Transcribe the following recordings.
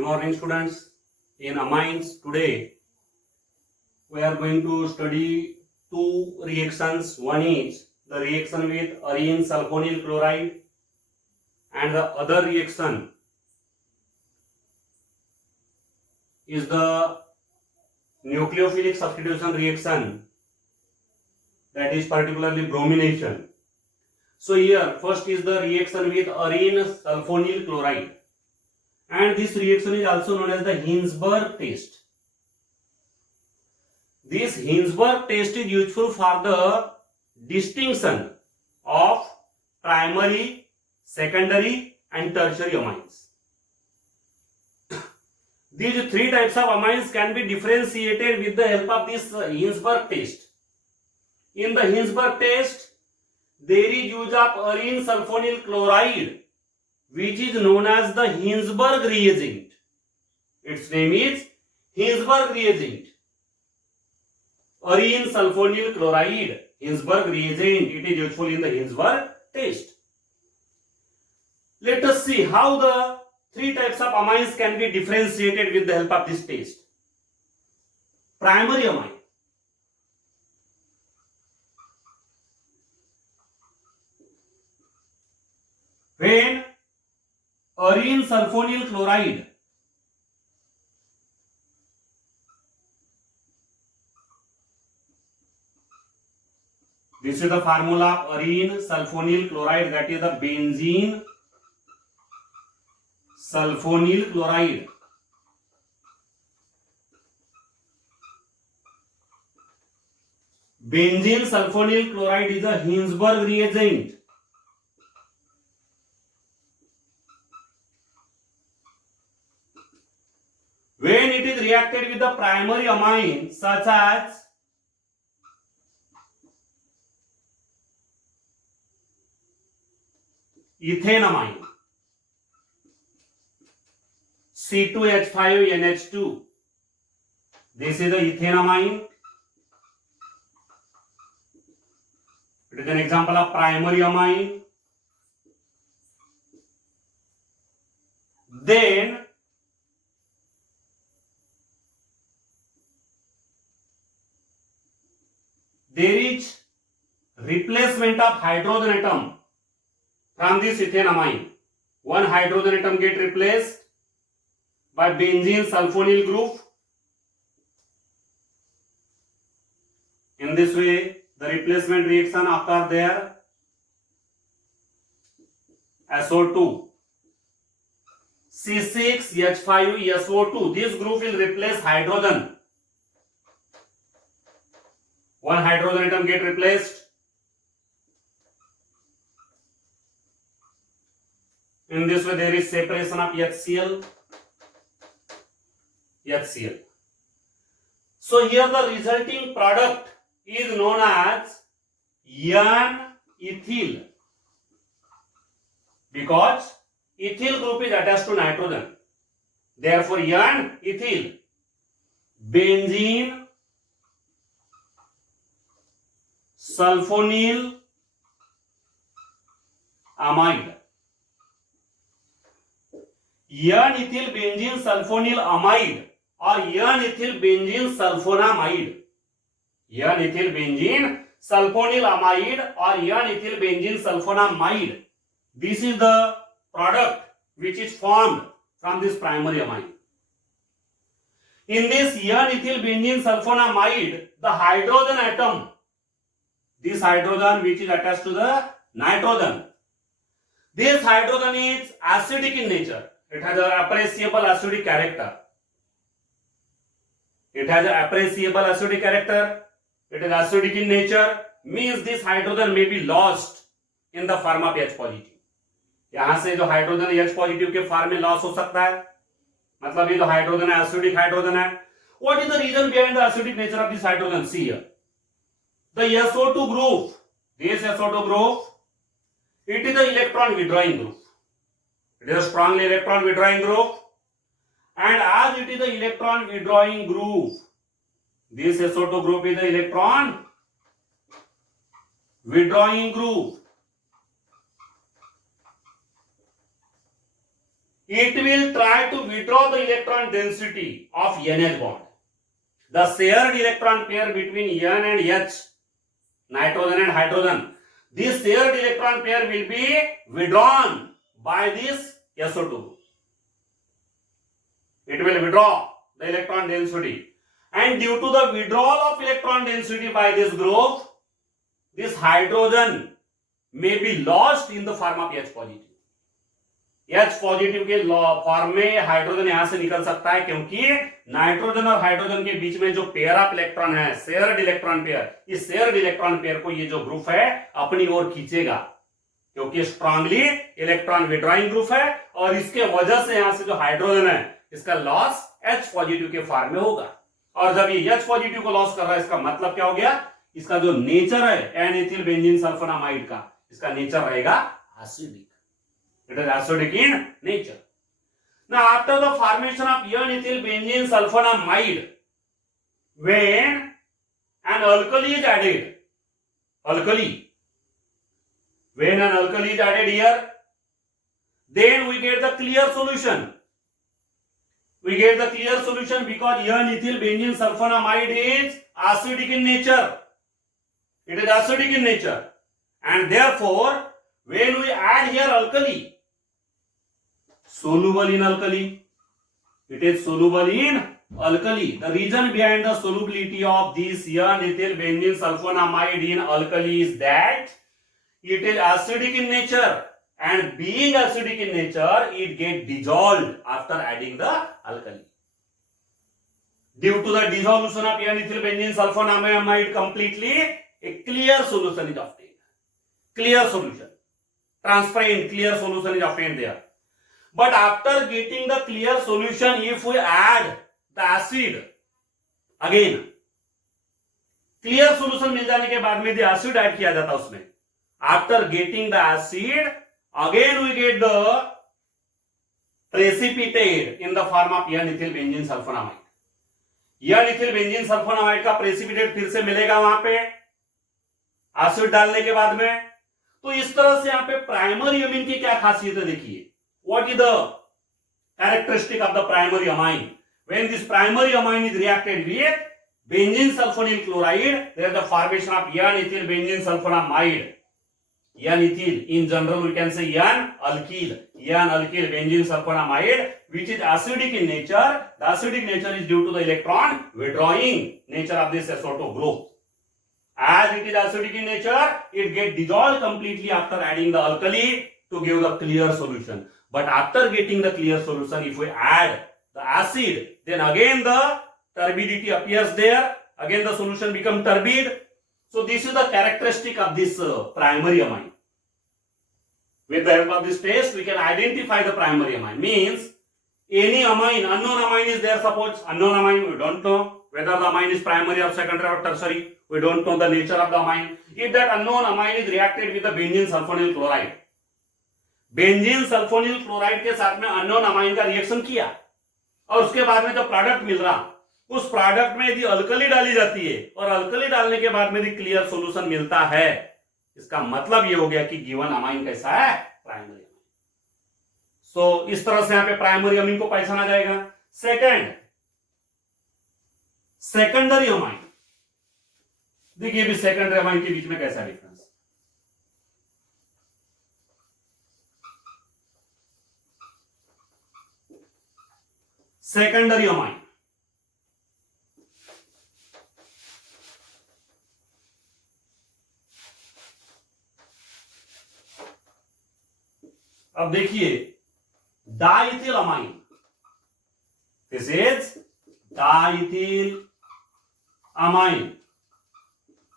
Good morning, students. In amines today we are going to study two reactions. One is the reaction with arene sulfonyl chloride and the other reaction is the nucleophilic substitution reaction, that is particularly bromination. So here first is the reaction with arene sulfonyl chloride, and this reaction is also known as the Hinsberg test. This Hinsberg test is useful for the distinction of primary, secondary and tertiary amines. These three types of amines can be differentiated with the help of this Hinsberg test. In the Hinsberg test, there is use of arene sulfonyl chloride, which is known as the Hinsberg reagent. Its name is Hinsberg reagent. Arene sulfonyl chloride, Hinsberg reagent. It is useful in the Hinsberg test. Let us see how the three types of amines can be differentiated with the help of this test. Primary amine. When arene sulfonyl chloride this is the formula of arene sulfonyl chloride, that is the benzene sulfonyl chloride. Benzene sulfonyl chloride is a Hinsberg reagent. When it is reacted with the primary amine such as ethanamine, C2H5NH2, this is the ethanamine. It is an example of primary amine. Then there is replacement of hydrogen atom from this ethanamine. One hydrogen atom get replaced by benzene sulfonyl group. In this way, the replacement reaction occur there. SO2, C6H5SO2. This group will replace hydrogen. One hydrogen atom get replaced. In this way, there is separation of HCl. So here the resulting product is known as N-ethyl, because ethyl group is attached to nitrogen. Therefore, N-ethyl. Benzene sulfonyl amide. N-ethyl benzene sulfonyl amide or N-ethyl benzene sulfonamide. N-ethyl benzene sulfonyl amide or N-ethyl benzene sulfonamide. This is the product which is formed from this primary amine. In this N-ethyl benzene sulfonamide, the hydrogen atom, this hydrogen which is attached to the nitrogen, this hydrogen is acidic in nature. It has an appreciable acidic character. It is acidic in nature, means this hydrogen may be lost in the form of H positive. यहाँ से जो hydrogen H positive के form में loss हो सकता है, मतलब ये जो हाइड्रोजन है एसिडिक हाइड्रोजन है. What is the reason behind the acidic nature of this hydrogen? See here, the SO2 group, this SO2 group, it is the electron withdrawing group. It is a strongly electron withdrawing group, and as it is the electron withdrawing group, this SO2 group is the electron withdrawing group. it will try to withdraw the electron density of NH bond. The shared electron pair between N and H, nitrogen and hydrogen, this shared electron pair will be withdrawn by this SO2. It will withdraw the electron density, and due to the withdrawal of electron density by this group, this hydrogen may be lost in the form of H positive. H positive के form में hydrogen यहां से निकल सकता है, क्योंकि nitrogen और hydrogen के बीच में जो पेयर ऑफ इलेक्ट्रॉन है, शेयर्ड इलेक्ट्रॉन पेयर, इस शेयर्ड इलेक्ट्रॉन पेयर को ये जो ग्रुप है अपनी ओर खींचेगा, क्योंकि स्ट्रांगली इलेक्ट्रॉन विड्रॉइंग ग्रुप है, और इसके वजह से यहां से जो हाइड्रोजन है इसका लॉस H पॉजिटिव के फॉर्म में होगा। और जब ये H पॉजिटिव को लॉस कर रहा है, इसका मतलब क्या हो गया, इसका जो नेचर है एन एथिल बेंजीन सल्फोनामाइड का, इसका नेचर रहेगा acidic. It is acidic in nature. Now, after the formation of N-ethyl benzene sulfonamide, when an alkali is added, when an alkali is added here, then we get the clear solution. We get the clear solution because N-ethyl benzene sulfonamide is acidic in nature. It is acidic in nature, and therefore, when we add here alkali, soluble in alkali, it is soluble in alkali. The reason behind the solubility of this N-ethyl benzene sulfonamide in alkali is that it is acidic in nature, and being acidic in nature, it get dissolved after adding the alkali. Due to the dissolution of N-ethyl benzene sulfonamide completely, a clear solution is obtained. Clear solution, transparent clear solution is obtained there. But after getting the clear solution, if we add the acid again, clear solution मिल जाने के बाद में the acid add किया जाता है उसमें. After getting the acid, again we get the precipitate in the form of N-ethyl benzene sulfonamide. N-ethyl benzene sulfonamide का precipitate फिर से मिलेगा वहां पे एसिड डालने के बाद में. तो इस तरह से यहाँ पे प्राइमरी अमीन की क्या खासियत है देखिए. What is the characteristic of the primary amine? When this primary amine is reacted with benzene sulfonyl chloride, there is the formation of N-ethyl benzene sulfonamide. N-ethyl, in general we can say N-alkyl. N-alkyl benzene sulfonamide, which is acidic in nature. The acidic nature is due to the electron withdrawing nature of this SO2 group. As it is acidic in nature, it gets dissolved completely after adding the alkali to give the clear solution. But after getting the clear solution, if we add the acid, then again the turbidity appears there. Again the solution becomes turbid. So this is the characteristic of this primary amine. With the help of this test, we can identify the primary amine. Means any amine, unknown amine is there. Suppose unknown amine, we don't know whether the amine is primary or secondary or tertiary. We don't know the nature of the amine. If that unknown amine is reacted with the benzene sulfonyl chloride, benzene sulfonyl chloride के साथ में unknown amine का reaction किया, और उसके बाद में जो प्रोडक्ट मिल रहा, उस प्रोडक्ट में यदि अल्कली डाली जाती है और अल्कली डालने के बाद में यदि क्लियर सॉल्यूशन मिलता है, इसका मतलब ये हो गया कि गिवन अमाइन कैसा है, प्राइमरी अमाइन. सो इस तरह से यहां पे प्राइमरी अमीन को पहचाना जाएगा. सेकेंडरी अमाइन, देखिए भी सेकेंडरी अमाइन के बीच में कैसा डिफरेंस. सेकेंडरी अमाइन, अब देखिए diethyl amine, this is diethyl amine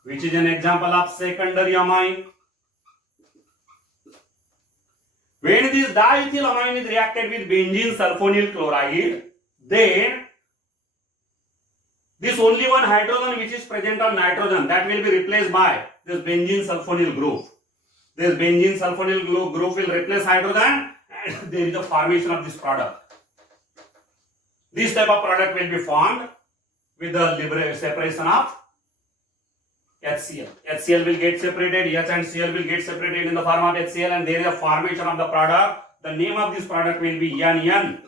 which is an example of secondary amine. When this diethyl amine is reacted with benzene sulfonyl chloride, then this only one hydrogen which is present on nitrogen, that will be replaced by this benzene sulfonyl group. This benzene sulfonyl group will replace hydrogen, and there is a formation of this product. This type of product will be formed with the separation of HCl. HCl will get separated, H and Cl will get separated in the form of HCl, and there is a formation of the product the name of this product will be NN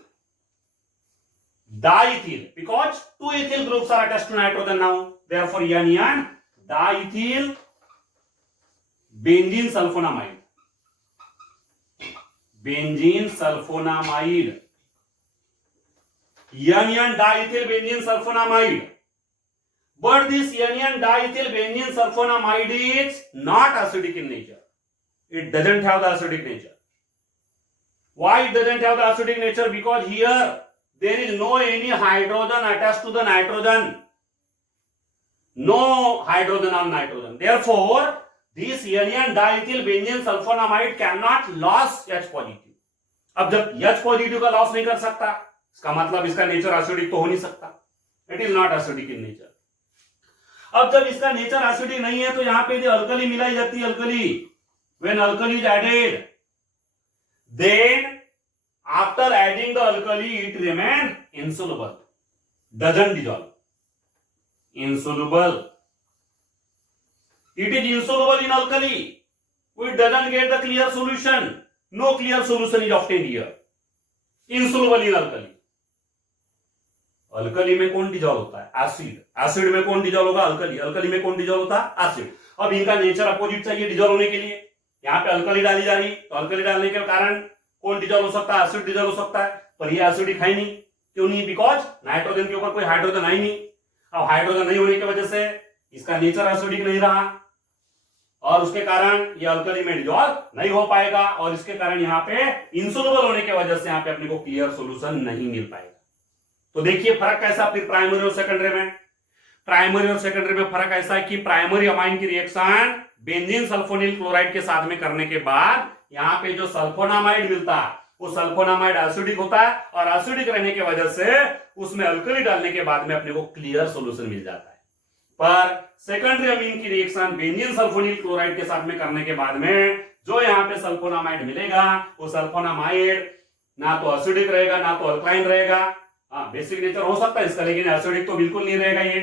diethyl, because two ethyl groups are attached to nitrogen now. Therefore, NN diethyl benzene sulfonamide. Benzene sulfonamide. NN diethyl benzene sulfonamide. But this NN diethyl benzene sulfonamide is not acidic in nature. It doesn't have the acidic nature. Why it doesn't have the acidic nature? Because here there is no any hydrogen attached to the nitrogen. No hydrogen on nitrogen. Therefore, this NN diethyl benzene sulfonamide cannot lose H positive. अब जब H positive का loss नहीं कर सकता, इसका मतलब इसका nature acidic तो हो नहीं सकता. It is not acidic in nature. अब जब इसका नेचर एसिडिक नहीं है तो यहां पे जो अल्कली मिलाई जाती है, alkali, when alkali is added, then after adding the alkali it remain insoluble, doesn't dissolve. Insoluble. It is insoluble in alkali. We doesn't get the clear solution. No clear solution is obtained here. Insoluble in alkali. Alkali में कौन dissolve होता है? Acid. Acid में कौन dissolve होगा? Alkali. Alkali में कौन dissolve होता है? एसिड. अब इनका नेचर अपोजिट चाहिए डिजॉल्व होने के लिए. यहाँ पे अल्कली डाली जा रही, तो अल्कली डालने के कारण कौन डिजॉल्व हो सकता है? एसिड डिजॉल्व हो सकता है. पर ये एसिडिक है नहीं. क्यों नहीं? बिकॉज नाइट्रोजन के ऊपर कोई हाइड्रोजन है नहीं. अब हाइड्रोजन नहीं होने की वजह से इसका नेचर एसिडिक नहीं रहा और उसके कारण ये अल्कली में डिजॉल्व नहीं हो पाएगा और इसके कारण यहाँ पे इंसोल्युबल होने की वजह से यहाँ पे अपने को क्लियर सॉल्यूशन नहीं मिल पाएगा. तो देखिए फर्क कैसा फिर प्राइमरी और सेकेंडरी में. प्राइमरी और सेकेंडरी में फर्क ऐसा है कि प्राइमरी अमाइन की रिएक्शन बेंजीन सल्फोनिल क्लोराइड के साथ में करने के बाद यहाँ पे जो सल्फोनामाइड मिलता है वो सल्फोनामाइड एसिडिक होता है और एसिडिक रहने की वजह से उसमें अल्कली डालने के बाद में अपने को क्लियर सॉल्यूशन मिल जाता है. पर सेकेंडरी अमीन की रिएक्शन बेंजीन सल्फोनिल क्लोराइड के साथ में करने के बाद में जो यहाँ पे सल्फोनामाइड मिलेगा वो सल्फोनामाइड ना तो एसिडिक रहेगा ना तो अल्कलाइन रहेगा. बेसिक नेचर हो सकता है इसका, लेकिन एसिडिक तो बिल्कुल नहीं रहेगा. ये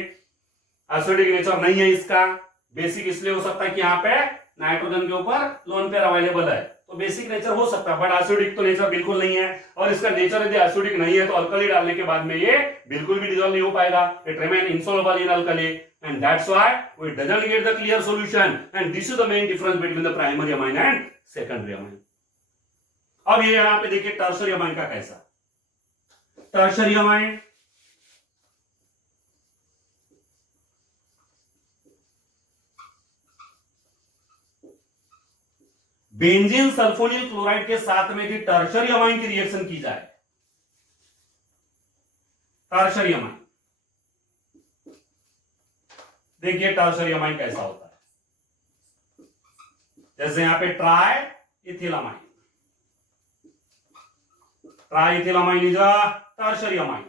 एसिडिक नेचर नहीं है इसका. बेसिक इसलिए हो सकता है कि यहाँ पे नाइट्रोजन के ऊपर लोन पेयर अवेलेबल है, तो बेसिक नेचर हो सकता है, बट एसिडिक तो नेचर बिल्कुल नहीं है. और इसका नेचर यदि एसिडिक नहीं है तो अल्कली डालने के बाद में ये बिल्कुल भी डिसॉल्व नहीं हो पाएगा. It remain insoluble in alkali and that's why we doesn't get the clear solution and this is the main difference between the primary amine and secondary amine. अब ये यहाँ पे देखिए टर्शरी अमाइन का कैसा. Tertiary amine benzene sulfonyl chloride के साथ में यदि टर्शरी अमाइन की रिएक्शन की जाए, टर्शरी अमाइन, देखिए टर्शरी अमाइन कैसा होता है. जैसे यहां पे triethylamine, triethylamine is a tertiary amine.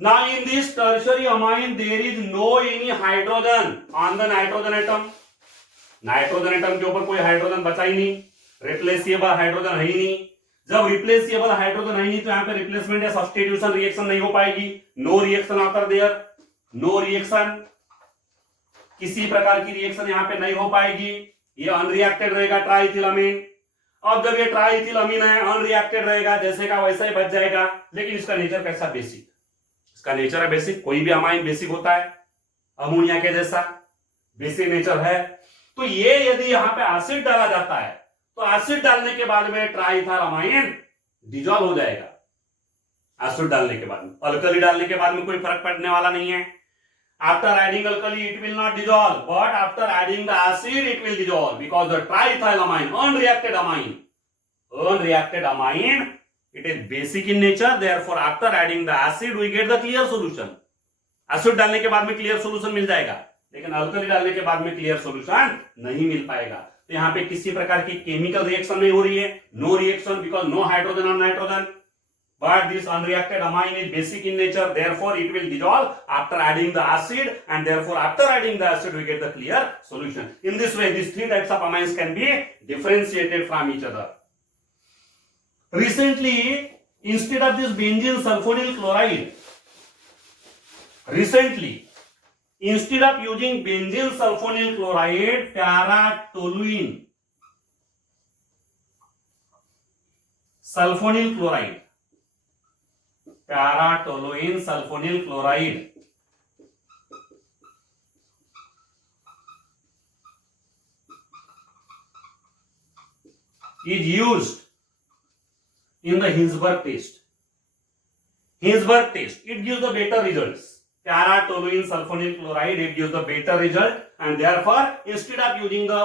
Now in this tertiary amine there is no any hydrogen on the nitrogen atom. Nitrogen atom के ऊपर कोई हाइड्रोजन बचा ही नहीं, रिप्लेसिएबल हाइड्रोजन है ही नहीं. जब रिप्लेसिएबल हाइड्रोजन है ही नहीं तो यहाँ पे रिप्लेसमेंट या सब्स्टिट्यूशन रिएक्शन नहीं हो पाएगी. No reaction occur there, no reaction, किसी प्रकार की रिएक्शन यहाँ पे नहीं हो पाएगी. ये अनरिएक्टेड रहेगा ट्राइथिलामीन. अब जब ये ट्राइथिलामीन है अनरिएक्टेड रहेगा, जैसे का वैसा ही बच जाएगा. लेकिन इसका नेचर कैसा? बेसिक. इसका नेचर है बेसिक. कोई भी अमाइन बेसिक होता है, अमोनिया के जैसा बेसिक नेचर है. तो ये यदि यहां पे एसिड डाला जाता है तो एसिड डालने के बाद में ट्राइथिलामाइन डिसॉल्व हो जाएगा. एसिड डालने के बाद में, अल्कली डालने के बाद में कोई फर्क पड़ने वाला नहीं है. After adding alkali it will not dissolve, but after adding the acid it will dissolve because the triethylamine unreacted amine it is basic in nature. Therefore after adding the acid we get the clear solution. Acid डालने के बाद में clear solution मिल जाएगा, लेकिन alkali डालने के बाद में क्लियर सॉल्यूशन नहीं मिल पाएगा. तो यहाँ पे किसी प्रकार की केमिकल रिएक्शन नहीं हो रही है. No reaction because no hydrogen on nitrogen. But this unreacted amine is basic in nature. Therefore it will dissolve after adding the acid, and therefore after adding the acid we get the clear solution. In this way these three types of amines can be differentiated from each other. Recently, instead of this benzene sulfonyl chloride, instead of using benzene sulfonyl chloride, paratoluene sulfonyl chloride, paratoluene sulfonyl chloride is used in the Hinsberg test. Hinsberg test, it gives the better results. Para-toluene sulfonyl chloride, it gives the better result, and therefore instead of using the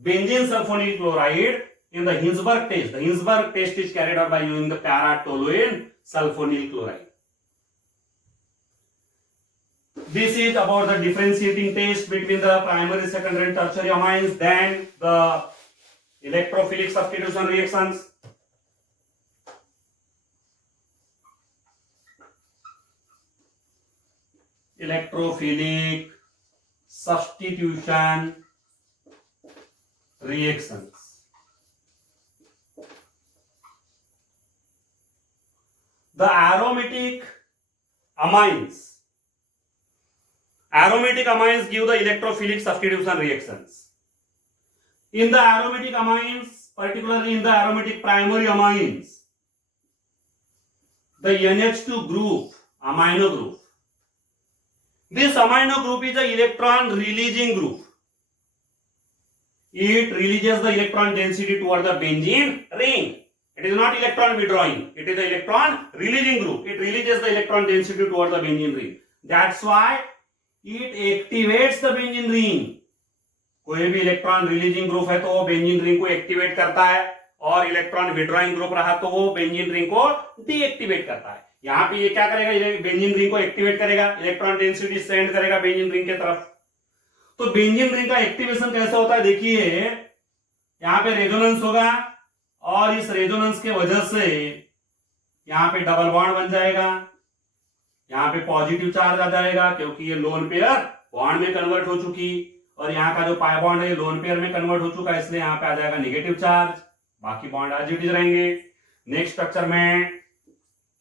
benzene sulfonyl chloride in the Hinsberg test is carried out by using the para-toluene sulfonyl chloride. This is about the differentiating test between the primary, secondary and tertiary amines. Then the electrophilic substitution reactions. Electrophilic substitution reactions. The aromatic amines give the electrophilic substitution reactions. In the aromatic amines, particularly in the aromatic primary amines, the NH2 group, amino group, this amino group is an electron releasing group. It releases the electron density toward the benzene ring. It is not electron withdrawing. It is the electron releasing group. It releases the electron density toward the benzene ring. That's why it activates the benzene ring. कोई भी electron releasing group है तो वो benzene ring को activate करता है, और electron withdrawing group रहा तो वो बेंजीन रिंग को डीएक्टिवेट करता है. यहाँ पे ये क्या करेगा, बेंजीन रिंग को एक्टिवेट करेगा, इलेक्ट्रॉन डेंसिटी सेंड करेगा बेंजीन रिंग के तरफ. तो बेंजीन रिंग का एक्टिवेशन कैसे होता है, देखिए यहाँ पे रेजोनेंस होगा, और इस रेजोनेंस के वजह से यहाँ पे डबल बॉन्ड बन जाएगा, यहाँ पे पॉजिटिव चार्ज आ जाएगा क्योंकि ये लोन पेयर बॉन्ड में कन्वर्ट हो चुकी, और यहाँ का जो पाई बॉन्ड है लोन पेयर में कन्वर्ट हो चुका है, इसलिए यहाँ पे आ जाएगा नेगेटिव चार्ज, बाकी बॉन्ड एज इट इज रहेंगे. नेक्स्ट स्ट्रक्चर में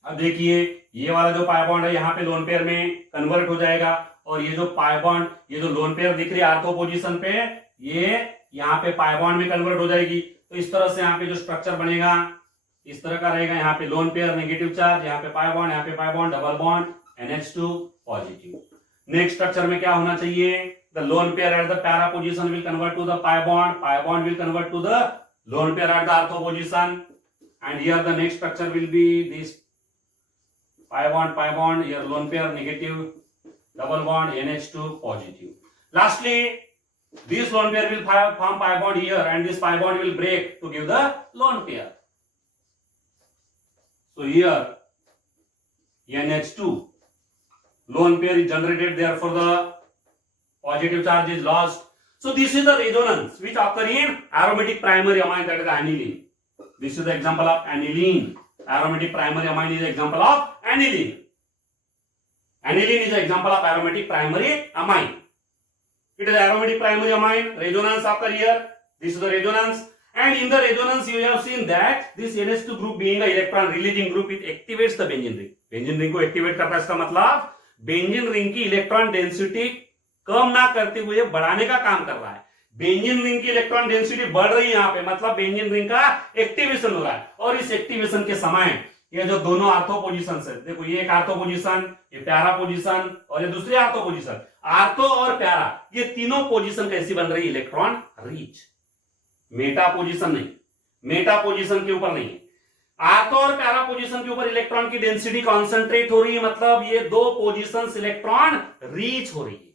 अब देखिए ये वाला जो पाई बॉन्ड है यहाँ पे लोन पेयर में कन्वर्ट हो जाएगा, और ये जो पाई बॉन्ड, ये जो लोन पेयर दिख रही है आर्थो पोजीशन पे, ये यहाँ पे पाई बॉन्ड में कन्वर्ट हो जाएगी. तो इस तरह से यहाँ पे जो स्ट्रक्चर बनेगा इस तरह का रहेगा. यहाँ पे लोन पेयर नेगेटिव चार्ज, यहाँ पे पाई बॉन्ड, यहाँ पे pi bond, double bond, NH2 positive. Next structure में क्या होना चाहिए, the lone pair at the para position will convert to the pi bond will convert to the lone pair at the ortho position, and here the next structure will be this pi bond, here lone pair negative, double bond, NH2 positive. Lastly, this lone pair will form pi bond here, and this pi bond will break to give the lone pair. So here NH2 lone pair is generated, therefore the positive charge is lost. So this is the resonance which occur in aromatic primary amine, that is aniline. This is the example of aniline. Aromatic primary amine is the example of aniline. Aniline is the example of aromatic primary amine. It is aromatic primary amine. Resonance occur here. This is the resonance. And in the resonance you have seen that this NH2 group being an electron releasing group, it activates the benzene ring. Benzene ring को activate करता है, इसका मतलब benzene ring की electron density कम ना करते हुए बढ़ाने का काम कर रहा है. बेंजीन रिंग की इलेक्ट्रॉन डेंसिटी बढ़ रही है यहाँ पे, मतलब बेंजीन रिंग का एक्टिवेशन हो रहा है. और इस एक्टिवेशन के समय ये जो दोनों आर्थो पोजीशन है, देखो ये एक आर्थो पोजीशन, ये प्यारा पोजीशन, और ये दूसरी आर्थो पोजीशन. आर्थो और प्यारा ये तीनों पोजीशन कैसी बन रही है, इलेक्ट्रॉन रिच. मेटा पोजीशन नहीं, मेटा पोजीशन के ऊपर नहीं, आर्थो और प्यारा पोजीशन के ऊपर इलेक्ट्रॉन की डेंसिटी कॉन्सेंट्रेट हो रही है, मतलब ये दो पोजीशन इलेक्ट्रॉन रीच हो रही है.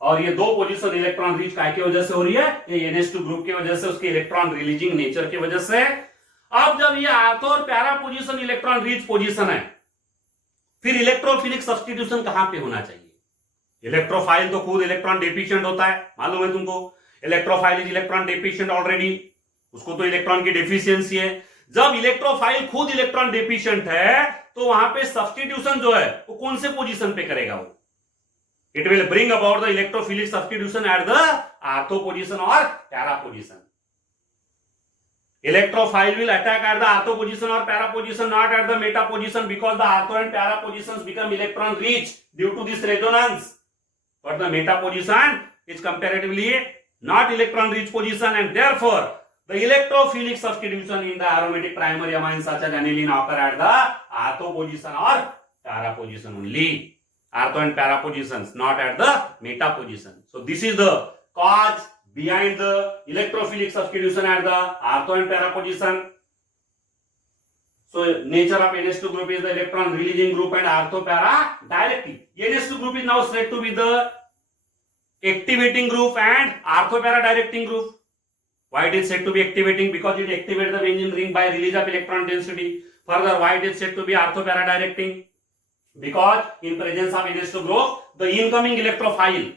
और ये दो पोजीशन इलेक्ट्रॉन रीच काय की वजह से हो रही है, ये NH2 ग्रुप की वजह से, उसके इलेक्ट्रॉन रिलीजिंग नेचर की वजह से. अब जब ये आर्थो और प्यारा पोजीशन इलेक्ट्रॉन रीच पोजीशन है, फिर इलेक्ट्रोफिलिक सब्स्टिट्यूशन कहां पे होना चाहिए. इलेक्ट्रोफाइल तो खुद इलेक्ट्रॉन डेफिशिएंट होता है, मालूम है तुमको. Electrophile is electron deficient already, उसको तो इलेक्ट्रॉन की डेफिशिएंसी है. जब इलेक्ट्रोफाइल खुद इलेक्ट्रॉन डेफिशिएंट है तो वहां पे सब्स्टिट्यूशन जो है वो कौन से पोजीशन पे करेगा, वो it will bring about the electrophilic substitution at the ortho position or para position. Electrophile will attack at the ortho position or para position, not at the meta position, because the ortho and para positions become electron rich due to this resonance. But the meta position is comparatively not electron rich position, and therefore The electrophilic substitution in the aromatic primary amines such as aniline occur at the ortho position or para position only. Ortho and para positions, not at the meta position. So this is the cause behind the electrophilic substitution at the ortho and para position. So nature of NH2 group is the electron releasing group and ortho para directing. NH2 group is now said to be the activating group and ortho para directing group. Why it is said to be activating? Because it activates the benzene ring by release of electron density. Further, why it is said to be ortho para directing? Because in presence of NH2 group, the incoming electrophile,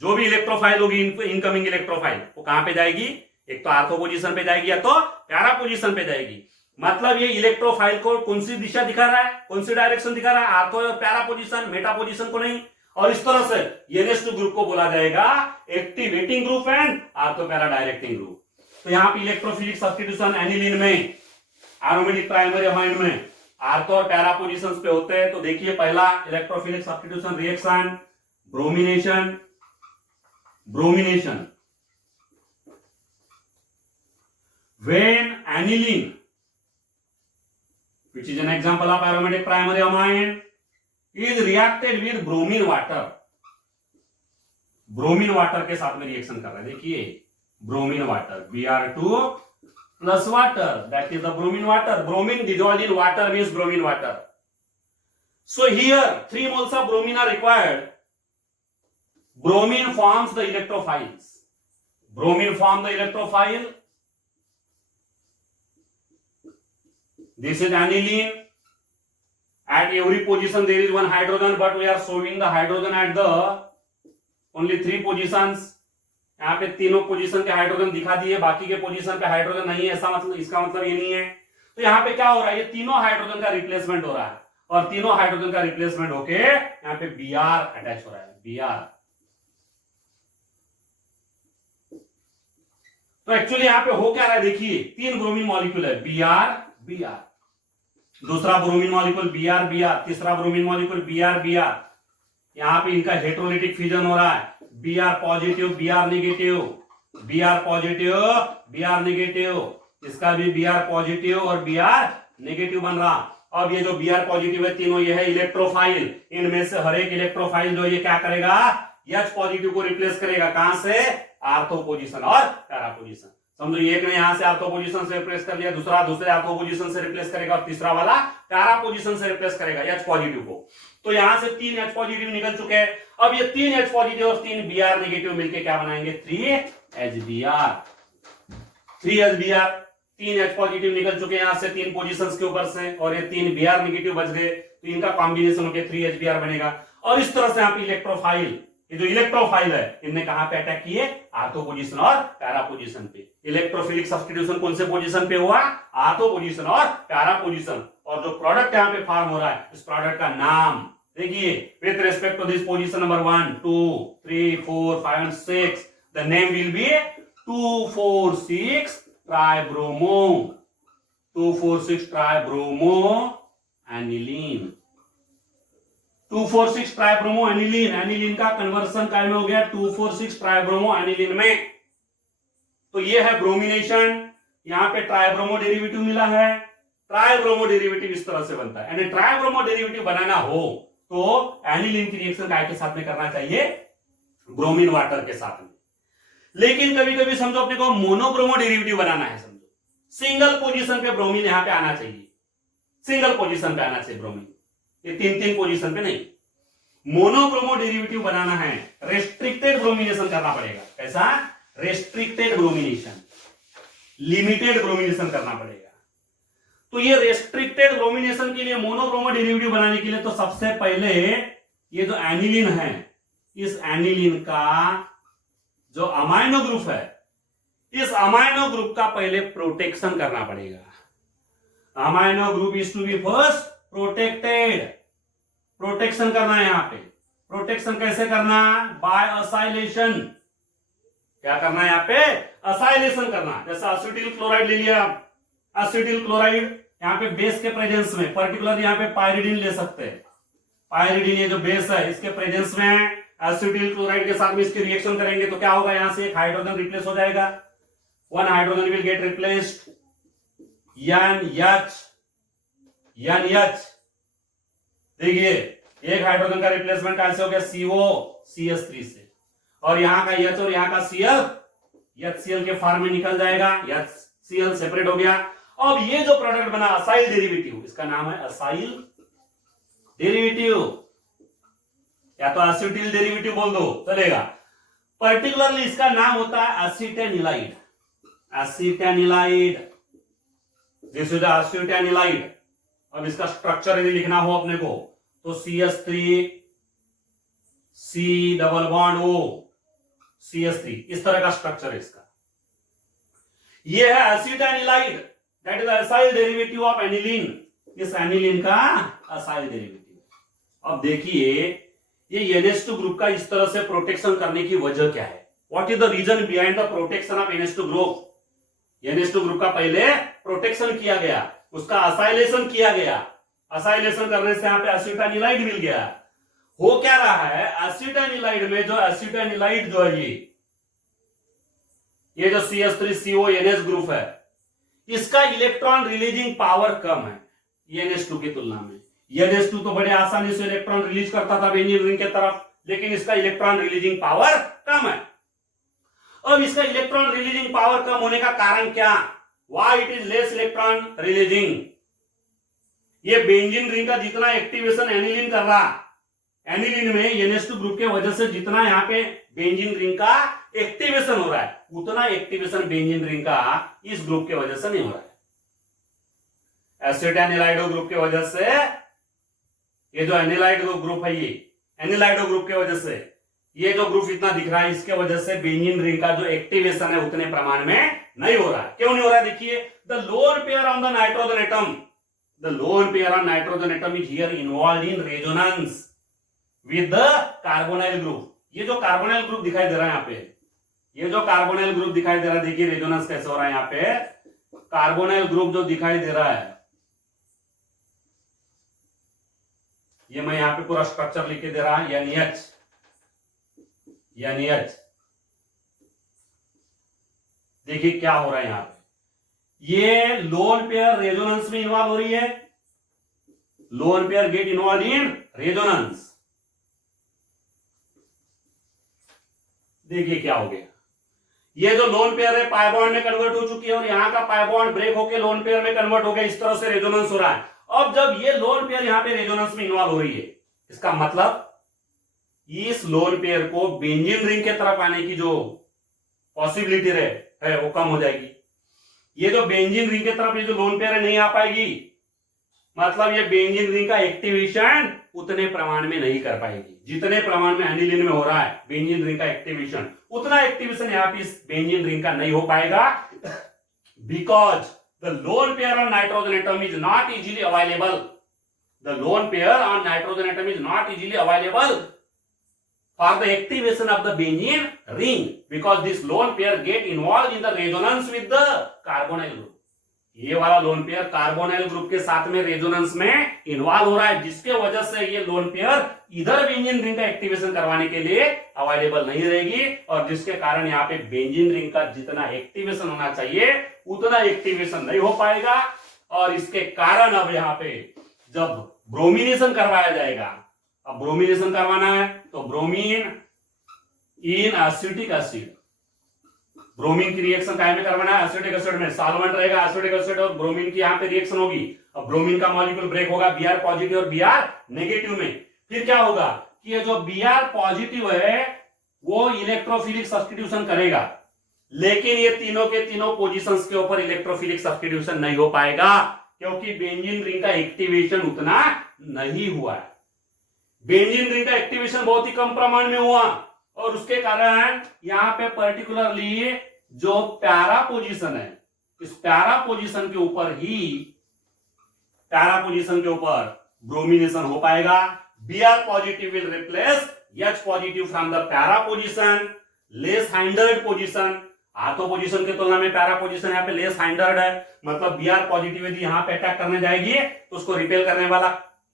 जो भी electrophile होगी incoming electrophile, वो कहां पे जाएगी? एक तो ortho position पे जाएगी या तो पैरा पोजीशन पे जाएगी. मतलब ये इलेक्ट्रोफाइल को कौन सी दिशा दिखा रहा है, कौन सी डायरेक्शन दिखा रहा है? आर्थो और पैरा पोजीशन, मेटा पोजीशन को नहीं. और इस तरह से NH2 ग्रुप को बोला जाएगा activating group and ortho para directing group. तो यहाँ पे इलेक्ट्रोफिलिक सब्स्टिट्यूशन एनिलीन में, एरोमेटिक प्राइमरी अमाइन में आर्थो और पैरा पोजीशंस पे होते हैं. तो देखिए पहला electrophilic substitution reaction bromination. Bromination when aniline, which is an example of aromatic primary amine, is reacted with bromine water. Bromine water के साथ में रिएक्शन कर रहा है. देखिए bromine water Br2 plus water, that is the bromine water. Bromine dissolved in water means bromine water. So here 3 moles of bromine are required. Bromine forms the electrophiles. Bromine form the electrophile. This is aniline. At every position there is one hydrogen, but we are showing the hydrogen at the only 3 positions. यहाँ पे तीनों position के hydrogen दिखा दिए, बाकी के position पे hydrogen नहीं है. ऐसा मतलब, इसका मतलब ये नहीं है. तो यहाँ पे क्या हो रहा है? ये तीनों हाइड्रोजन का रिप्लेसमेंट हो रहा है और तीनों हाइड्रोजन का रिप्लेसमेंट होके यहाँ पे Br अटैच हो रहा है. Br. तो एक्चुअली यहाँ पे हो क्या रहा है? देखिए 3 ब्रोमीन मॉलिक्यूल है, Br. दूसरा ब्रोमीन मॉलिक्यूल Br. तीसरा ब्रोमीन मॉलिक्यूल Br. यहाँ पे इनका हेटेरोलिटिक फ्यूजन हो रहा है. Br positive, Br negative, Br positive, Br negative. इसका भी Br पॉजिटिव और Br नेगेटिव बन रहा. अब ये जो Br पॉजिटिव है तीनों, ये है इलेक्ट्रोफाइल. इनमें से हर एक इलेक्ट्रोफाइल जो ये क्या करेगा? H पॉजिटिव को रिप्लेस करेगा. कहां से? आर्थो पोजीशन और पैरा पोजीशन. समझो एक ने यहां से आर्थो पोजीशन से रिप्लेस कर लिया, दूसरा दूसरे आर्थो पोजीशन से रिप्लेस करेगा और तीसरा वाला पैरा पोजीशन से रिप्लेस करेगा H पॉजिटिव को. तो यहां से 3 H पॉजिटिव निकल चुके हैं. अब ये 3 H पॉजिटिव और 3 Br नेगेटिव मिलके क्या बनाएंगे? 3HBr. 3HBr. 3 H पॉजिटिव निकल चुके हैं यहां से 3 पोजीशंस के ऊपर से, और ये 3 Br नेगेटिव बच गए. तो इनका कॉम्बिनेशन होकर 3HBr बनेगा. और इस तरह से यहाँ पे इलेक्ट्रोफाइल, ये जो इलेक्ट्रोफाइल है, इनने कहां पे अटैक किए? आर्थो पोजीशन और पैरा पोजीशन पे. इलेक्ट्रोफिलिक सब्स्टिट्यूशन कौन से पोजीशन पे हुआ? आर्थो पोजीशन और पैरा पोजीशन. और जो प्रोडक्ट यहाँ पे फॉर्म हो रहा है, इस प्रोडक्ट का नाम देखिए, with respect to this position number 1, 2, 3, 4, 5 and 6, the name will be 2,4,6 tribromo. 2,4,6 tribromo aniline. 2,4,6 tribromo aniline. Aniline का कन्वर्सन काय में हो गया? 2,4,6 ट्राइब्रोमो एनिलीन में. तो ये है ब्रोमिनेशन. यहां पे ट्राइब्रोमो डेरिवेटिव मिला है. ट्राइब्रोमो डेरिवेटिव इस तरह से बनता है. यानी ट्राइब्रोमो डेरिवेटिव बनाना हो तो एनिलीन की रिएक्शन काय के साथ में करना चाहिए? ब्रोमीन वाटर के साथ में. लेकिन कभी कभी समझो अपने को मोनोब्रोमो डेरिवेटिव बनाना है. समझो सिंगल पोजीशन पे ब्रोमीन यहां पे आना चाहिए. सिंगल पोजीशन पे आना चाहिए ब्रोमीन, ये 3 पोजीशन पे नहीं. मोनोब्रोमो डेरिवेटिव बनाना है, रेस्ट्रिक्टेड ब्रोमिनेशन करना पड़ेगा. कैसा? रेस्ट्रिक्टेड ब्रोमिनेशन, लिमिटेड ब्रोमिनेशन करना पड़ेगा. तो ये रेस्ट्रिक्टेड ब्रोमिनेशन के लिए, मोनोब्रोमो डेरिवेटिव बनाने के लिए, तो सबसे पहले ये जो एनिलीन है, इस एनिलीन का जो अमाइनो ग्रुप है, इस अमाइनो ग्रुप का पहले प्रोटेक्शन करना पड़ेगा. Amino group is to be first protected. Protection करना है यहां पे. प्रोटेक्शन कैसे करना? By acylation. क्या करना है यहां पे? असाइलेशन करना. जैसे एसिटिल क्लोराइड ले लिया. एसिटिल क्लोराइड यहां पे बेस के प्रेजेंस में, पर्टिकुलर यहां पे पायरिडीन ले सकते हैं. पायरिडीन ये जो बेस है, इसके प्रेजेंस में एसिटिल क्लोराइड के साथ में इसकी रिएक्शन करेंगे तो क्या होगा? यहां से एक हाइड्रोजन रिप्लेस हो जाएगा. one hydrogen will get replaced NH। देखिए एक हाइड्रोजन का रिप्लेसमेंट कैसे हो गया CO CH3 से, और यहां का H और यहां का Cl HCl के फॉर्म में निकल जाएगा, HCl सेपरेट हो गया। अब ये जो प्रोडक्ट बना असाइल डेरिवेटिव, इसका नाम है असाइल डेरिवेटिव, या तो एसिटिल डेरिवेटिव बोल दो चलेगा। पर्टिकुलरली इसका नाम होता है एसिटेनिलाइड, एसिटेनिलाइड, दिस इज एसिटेनिलाइड। अब इसका स्ट्रक्चर यदि लिखना हो अपने को तो CH3 C double bond O CH3, इस तरह का स्ट्रक्चर है इसका। ये है acetanilide, that is acyl derivative of aniline, इस एनिलीन का असाइल डेरिवेटिव। अब देखिए ये NH2 ग्रुप का इस तरह से प्रोटेक्शन करने की वजह क्या है, what is the reason behind the protection of NH2 group. NH2 group का पहले प्रोटेक्शन किया गया, उसका असाइलेशन किया गया, असाइलेशन करने से यहां पे एसिटेनिलाइड मिल गया। हो क्या रहा है एसिटेनिलाइड में, जो एसिटेनिलाइड जो है ये जो CH3CO NH ग्रुप है, इसका इलेक्ट्रॉन रिलीजिंग पावर कम है NH2 की तुलना में। NH2 तो बड़े आसानी से इलेक्ट्रॉन रिलीज करता था बेंजीन रिंग के तरफ, लेकिन इसका इलेक्ट्रॉन रिलीजिंग पावर कम है। अब इसका इलेक्ट्रॉन रिलीजिंग पावर कम होने का कारण क्या, why it is less electron releasing. ये बेंजीन रिंग का जितना एक्टिवेशन एनिलीन कर रहा, एनिलीन में NH2 ग्रुप के वजह से जितना यहाँ पे बेंजीन रिंग का एक्टिवेशन हो रहा है, उतना एक्टिवेशन बेंजीन रिंग का इस ग्रुप के वजह से नहीं हो रहा है। एसिटेनिलाइडो ग्रुप के वजह से, ये जो एनिलाइड ग्रुप है, ये एनिलाइडो ग्रुप के वजह से ये जो ग्रुप इतना दिख रहा है, इसके वजह से बेंजीन रिंग का जो एक्टिवेशन है उतने प्रमाण में नहीं हो रहा है। क्यों नहीं हो रहा है, देखिए the lower pair on the nitrogen atom, the lower pair on nitrogen atom is here involved in resonance with the carbonyl group. ये जो कार्बोनाइल ग्रुप दिखाई दे रहा है यहाँ पे, ये जो कार्बोनाइल ग्रुप दिखाई दे रहा है, देखिए रेजोनेंस कैसे हो रहा है यहाँ पे। कार्बोनाइल ग्रुप जो दिखाई दे रहा है, ये मैं यहाँ पे पूरा स्ट्रक्चर लिख के दे रहा है, NH। देखिए क्या हो रहा है यहां पे, ये लोन पेयर रेजोनेंस में इन्वॉल्व हो रही है, lone pair get involve in resonance. देखिए क्या हो गया, ये जो लोन पेयर है पाई बॉन्ड में कन्वर्ट हो चुकी है, और यहां का पाई बॉन्ड ब्रेक होकर लोन पेयर में कन्वर्ट हो गया, इस तरह से रेजोनेंस हो रहा है। अब जब ये लोन पेयर यहां पे रेजोनेंस में इन्वॉल्व हो रही है, इसका मतलब इस लोन पेयर को बेंजीन रिंग के तरफ आने की जो पॉसिबिलिटी है वो कम हो जाएगी। ये जो बेंजीन रिंग के तरफ ये जो लोन पेयर है नहीं आ पाएगी, मतलब ये बेंजीन रिंग का एक्टिवेशन उतने प्रमाण में नहीं कर पाएगी जितने प्रमाण में एनिलीन में हो रहा है बेंजीन रिंग का एक्टिवेशन, उतना एक्टिवेशन यहाँ पे इस बेंजीन रिंग का नहीं हो पाएगा, because the lone pair on nitrogen atom is not easily available, the lone pair on nitrogen atom is not easily available for the activation of the benzene ring, because this lone pair get involved in the resonance with the carbonyl group। ये वाला lone pair carbonyl group के साथ में resonance में involve हो रहा है, जिसके वजह से ये लोन पेयर इधर बेंजीन रिंग का एक्टिवेशन करवाने के लिए अवेलेबल नहीं रहेगी, और जिसके कारण यहाँ पे बेंजीन रिंग का जितना एक्टिवेशन होना चाहिए उतना एक्टिवेशन नहीं हो पाएगा। और इसके कारण अब यहाँ पे जब ब्रोमिनेशन करवाया जाएगा, अब ब्रोमिनेशन करवाना है तो bromine in acetic acid, bromine की रिएक्शन काय में करवाना है, एसिटिक एसिड में, सॉल्वेंट रहेगा एसिटिक एसिड और ब्रोमीन की यहां पे रिएक्शन होगी। अब ब्रोमीन का मॉलिक्यूल ब्रेक होगा Br पॉजिटिव और Br नेगेटिव में, फिर क्या होगा कि ये जो Br पॉजिटिव है वो इलेक्ट्रोफिलिक सब्स्टिट्यूशन करेगा, लेकिन ये तीनों के तीनों पोजीशंस के ऊपर इलेक्ट्रोफिलिक सब्स्टिट्यूशन नहीं हो पाएगा, क्योंकि बेंजीन रिंग का एक्टिवेशन उतना नहीं हुआ है। बेंजीन रिंग का एक्टिवेशन बहुत ही कम प्रमाण में हुआ, और उसके कारण यहां पे पर्टिकुलरली जो प्यारा पोजीशन है, इस प्यारा पोजीशन के ऊपर ही, प्यारा पोजीशन के ऊपर ब्रोमिनेशन हो पाएगा। Br positive will replace H positive from the para position, less hindered position. Ortho position की तुलना में प्यारा पोजीशन यहाँ पे लेस हाइंडर्ड है, मतलब Br पॉजिटिव यदि यहाँ पे अटैक करने जाएगी तो उसको रिपेल करने वाला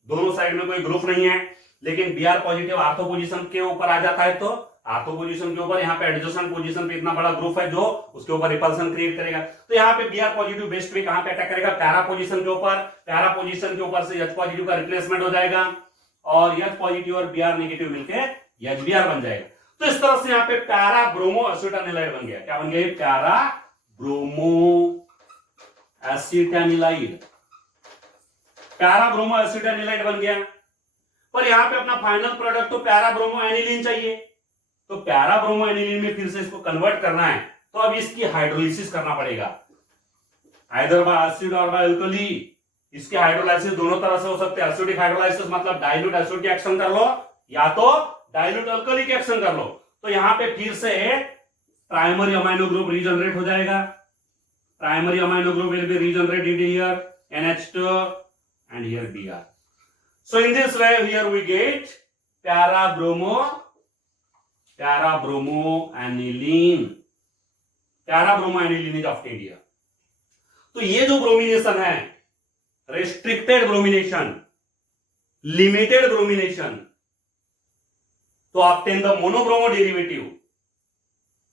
दोनों साइड में कोई ग्रुप नहीं है, लेकिन Br पॉजिटिव आर्थो पोजीशन के ऊपर आ जाता है तो आर्थो पोजीशन के ऊपर, यहाँ पे एडजेसेंट पोजीशन पे इतना बड़ा ग्रुप है जो उसके ऊपर रिपल्सन क्रिएट करेगा। तो यहाँ पे Br पॉजिटिव बेस्ट पे कहां पे अटैक करेगा, पैरा पोजीशन के ऊपर। पैरा पोजीशन के ऊपर से H पॉजिटिव का रिप्लेसमेंट हो जाएगा और H पॉजिटिव और Br नेगेटिव मिलके HBr बन जाएगा। तो इस तरह से यहाँ पे पैरा ब्रोमो एसिटानिलाइड बन गया। क्या बन गया, पैरा ब्रोमो एसिटानिलाइड, पैरा ब्रोमो एसिटानिलाइड बन गया। पर यहाँ पे अपना फाइनल प्रोडक्ट तो पैरा ब्रोमो एनिलीन चाहिए, तो पैरा ब्रोमो एनिलीन में फिर से इसको कन्वर्ट करना है, तो अब इसकी हाइड्रोलिसिस करना पड़ेगा, आइदर बाय एसिड और बाय अल्कली। इसके हाइड्रोलाइसिस दोनों तरह से हो सकते हैं। एसिडिक हाइड्रोलाइसिस मतलब डाइल्यूट एसिड की एक्शन कर लो, या तो डाइल्यूट अल्कली की एक्शन कर लो। तो यहां पे फिर से प्राइमरी अमाइनो ग्रुप रीजनरेट हो जाएगा। Primary amino group will be regenerated here NH2 and here Br. So in this way here we get para bromo aniline. Para bromo aniline is obtained here. तो ये जो bromination है, restricted bromination, limited bromination, तो obtain the monobromo derivative,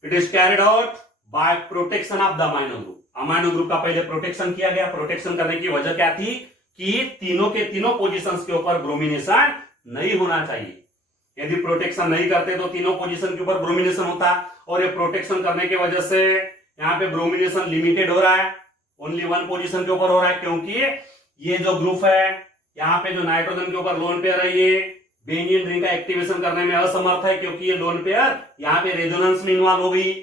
it is carried out by protection of the amino group. Amino group का पहले protection किया गया। Protection करने की वजह क्या थी कि तीनों के तीनों पोजीशंस के ऊपर ब्रोमिनेशन नहीं होना चाहिए। यदि प्रोटेक्शन नहीं करते तो तीनों पोजीशन के ऊपर ब्रोमिनेशन होता, और ये प्रोटेक्शन करने की वजह से यहाँ पे ब्रोमिनेशन लिमिटेड हो रहा है, ओनली वन पोजीशन के ऊपर हो रहा है, क्योंकि ये जो ग्रुप है यहाँ पे जो नाइट्रोजन के ऊपर लोन पेयर है, ये बेंजीन रिंग का एक्टिवेशन करने में असमर्थ है, क्योंकि ये लोन पेयर यहाँ पे रेजोनेंस में इन्वॉल्व हो गई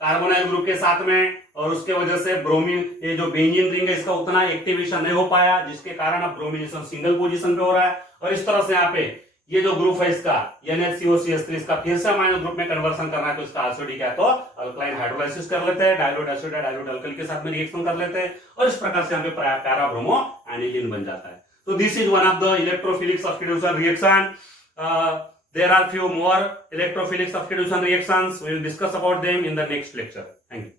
कार्बोनाइल ग्रुप के साथ में, और उसके वजह से ब्रोमीन, ये जो बेंजीन रिंग है इसका उतना एक्टिवेशन नहीं हो पाया, जिसके कारण अब ब्रोमिनेशन सिंगल पोजीशन पे हो रहा है। और इस तरह से यहाँ पे ये जो ग्रुप है इसका NHCOCH3, इसका फिर से अमाइनो ग्रुप में कन्वर्सन करना है, तो इसका एसिडिक है तो अल्कलाइन हाइड्रोलाइसिस कर लेते हैं, डाइल्यूट एसिड है डाइल्यूट अल्कली के साथ में रिएक्शन कर लेते हैं, और इस प्रकार से यहाँ पे पैरा ब्रोमो एनिलीन बन जाता है। तो this is one of the electrophilic substitution reaction. There are few more electrophilic substitution reactions. We will discuss about them in the next lecture. Thank you.